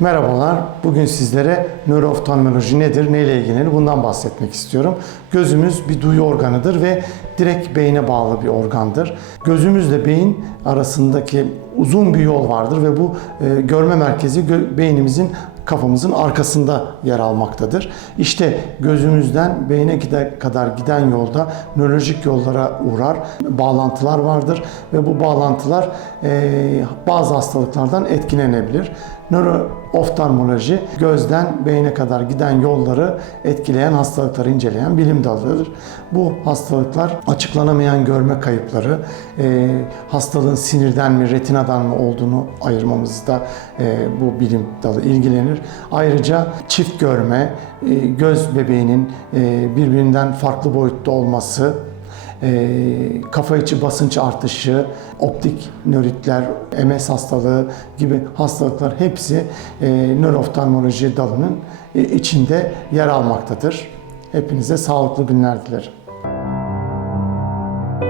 Merhabalar. Bugün sizlere nörooftalmoloji nedir, neyle ilgilenir bundan bahsetmek istiyorum. Gözümüz bir duyu organıdır ve direkt beyne bağlı bir organdır. Gözümüzle beyin arasındaki uzun bir yol vardır ve bu e, görme merkezi gö- beynimizin kafamızın arkasında yer almaktadır. İşte gözümüzden beyne kadar giden yolda nörolojik yollara uğrar, bağlantılar vardır ve bu bağlantılar e, bazı hastalıklardan etkilenebilir. Nörooftalmoloji gözden beyne kadar giden yolları etkileyen hastalıkları inceleyen bilim dalıdır. Bu hastalıklar açıklanamayan görme kayıpları, e, hastalığın sinirden mi, retinadan mı olduğunu ayırmamızda e, bu bilim dalı ilgilenir. Ayrıca çift görme, e, göz bebeğinin e, birbirinden farklı boyutta olması, e, kafa içi basınç artışı, optik nöritler, MS hastalığı gibi hastalıklar hepsi nörooftalmoloji dalının içinde yer almaktadır. Hepinize sağlıklı günler dilerim.